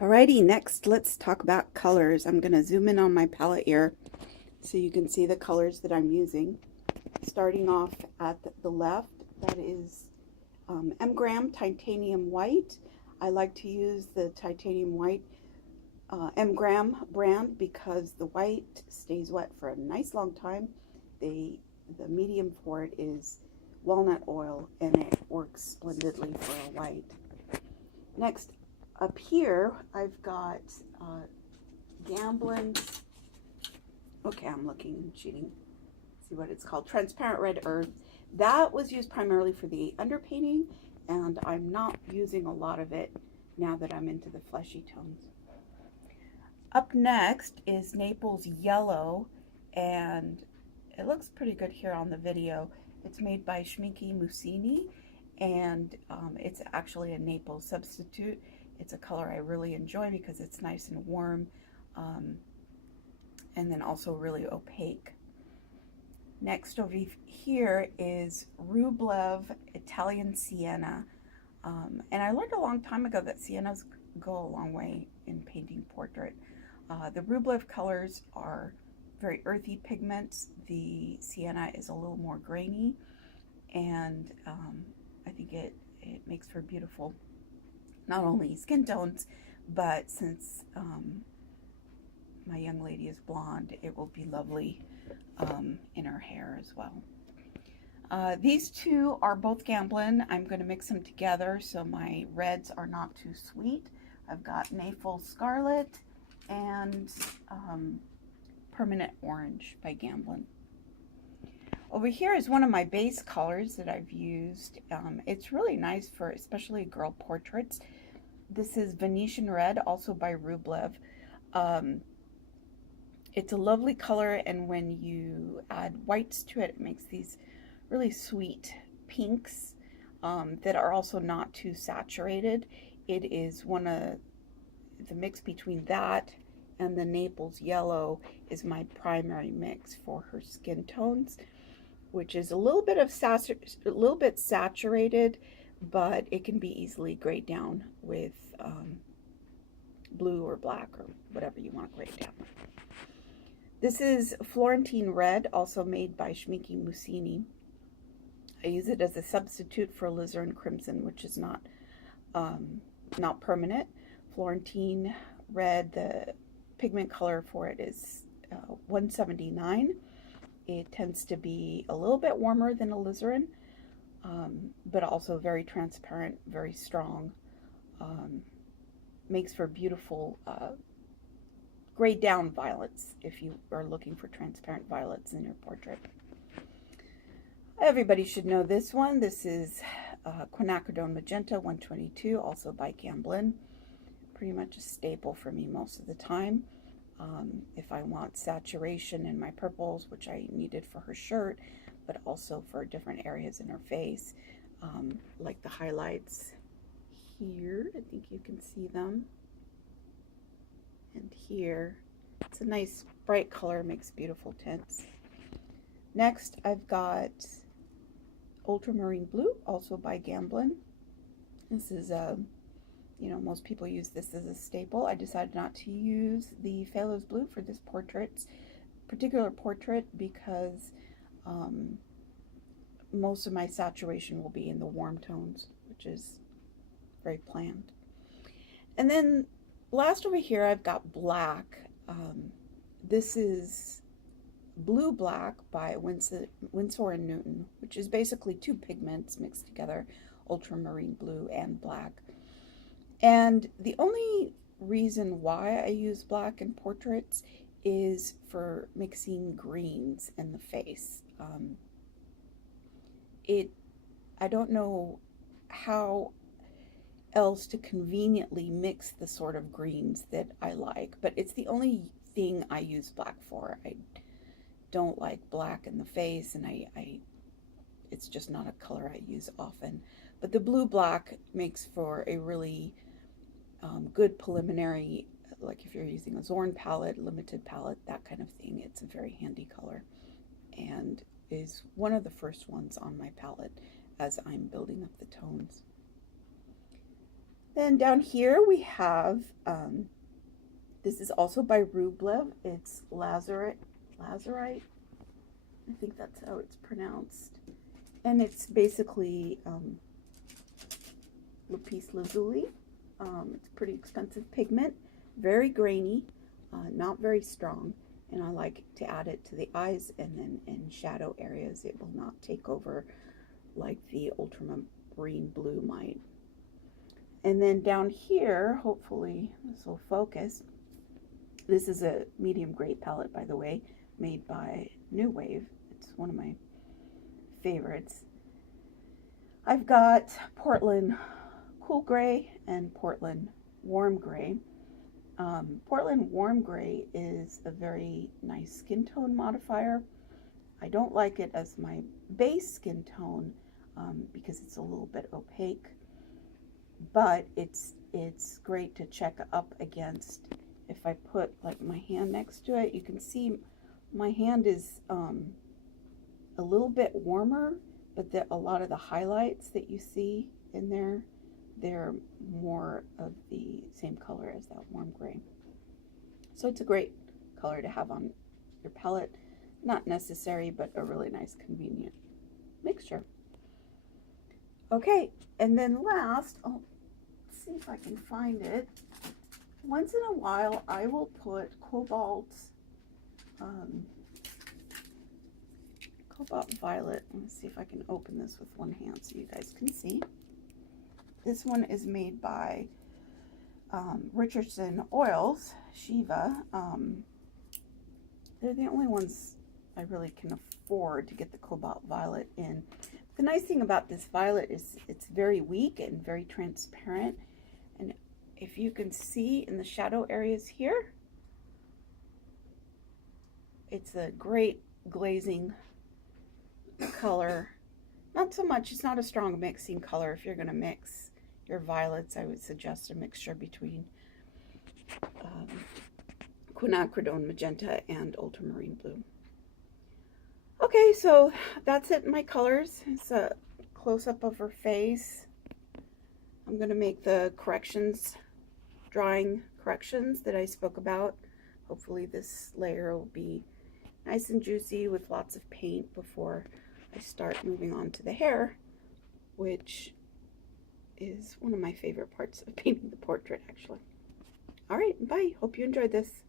Alrighty, next let's talk about colors. I'm going to zoom in on my palette here so you can see the colors that I'm using. Starting off at the left, that is M-Gram Titanium White. I like to use the Titanium White M-Gram brand because the white stays wet for a nice long time. The medium for it is walnut oil, and it works splendidly for a white. Next, up here, I've got Gamblin's, okay, I'm looking and cheating, see what it's called, Transparent Red Earth. That was used primarily for the underpainting, and I'm not using a lot of it now that I'm into the fleshy tones. Up next is Naples Yellow, and it looks pretty good here on the video. It's made by Schminky Mussini, and it's actually a Naples substitute. It's a color I really enjoy because it's nice and warm, and then also really opaque. Next over here is Rublev Italian Sienna, and I learned a long time ago that siennas go a long way in painting portrait. The Rublev colors are very earthy pigments. The sienna is a little more grainy, and I think it makes for beautiful, not only skin tones, but since my young lady is blonde, it will be lovely in her hair as well. These two are both Gamblin. I'm going to mix them together so my reds are not too sweet. I've got Naples Scarlet and Permanent Orange by Gamblin. Over here is one of my base colors that I've used. It's really nice for especially girl portraits. This is Venetian Red, also by Rublev. It's a lovely color, and when you add whites to it, it makes these really sweet pinks that are also not too saturated. It is one of the mix between that and the Naples Yellow is my primary mix for her skin tones, which is a little bit saturated, but it can be easily grayed down with blue or black or whatever you want to grade down. This is Florentine Red, also made by Schminky Mussini. I use it as a substitute for alizarin crimson, which is not permanent. Florentine Red, the pigment color for it is 179. It tends to be a little bit warmer than alizarin, but also very transparent, very strong. Makes for beautiful grayed down violets if you are looking for transparent violets in your portrait. Everybody should know this one. This is Quinacridone Magenta 122, also by Gamblin. Pretty much a staple for me most of the time. If I want saturation in my purples, which I needed for her shirt, but also for different areas in her face, like the highlights here, I think you can see them, and here. It's a nice bright color, makes beautiful tints. Next, I've got Ultramarine Blue, also by Gamblin. This is most people use this as a staple. I decided not to use the Phthalo Blue for this particular portrait because most of my saturation will be in the warm tones, which is very planned. And then last over here, I've got black. This is Blue Black by Winsor and Newton, which is basically two pigments mixed together, ultramarine blue and black. And the only reason why I use black in portraits is for mixing greens in the face. I don't know how else to conveniently mix the sort of greens that I like, but it's the only thing I use black for. I don't like black in the face, and it's just not a color I use often. But the blue black makes for a really good preliminary, like if you're using a Zorn palette, limited palette, that kind of thing. It's a very handy color and is one of the first ones on my palette as I'm building up the tones. Then down here we have, this is also by Rublev. It's Lazarite. I think that's how it's pronounced. And it's basically lapis lazuli. It's a pretty expensive pigment, very grainy, not very strong, and I like to add it to the eyes and then in shadow areas. It will not take over like the ultramarine blue might. And then down here, hopefully this will focus. This is a medium gray palette, by the way, made by New Wave. It's one of my favorites. I've got Portland Cool Gray and Portland Warm Gray. Portland Warm Gray is a very nice skin tone modifier. I don't like it as my base skin tone because it's a little bit opaque, but it's great to check up against. If I put like my hand next to it, you can see my hand is a little bit warmer, but a lot of the highlights that you see in there, they're more of the same color as that warm gray. So it's a great color to have on your palette. Not necessary, but a really nice, convenient mixture. Okay, and then last, let's see if I can find it. Once in a while, I will put cobalt violet. Let me see if I can open this with one hand so you guys can see. This one is made by Richardson Oils, Shiva. They're the only ones I really can afford to get the cobalt violet in. The nice thing about this violet is it's very weak and very transparent. And if you can see in the shadow areas here, it's a great glazing color. Not so much, it's not a strong mixing color. If you're going to mix your violets, I would suggest a mixture between quinacridone magenta and ultramarine blue. Okay, so that's it, my colors. It's a close-up of her face. I'm going to make the corrections, drawing corrections that I spoke about. Hopefully this layer will be nice and juicy with lots of paint before I start moving on to the hair, which is one of my favorite parts of painting the portrait, actually. All right, bye. Hope you enjoyed this.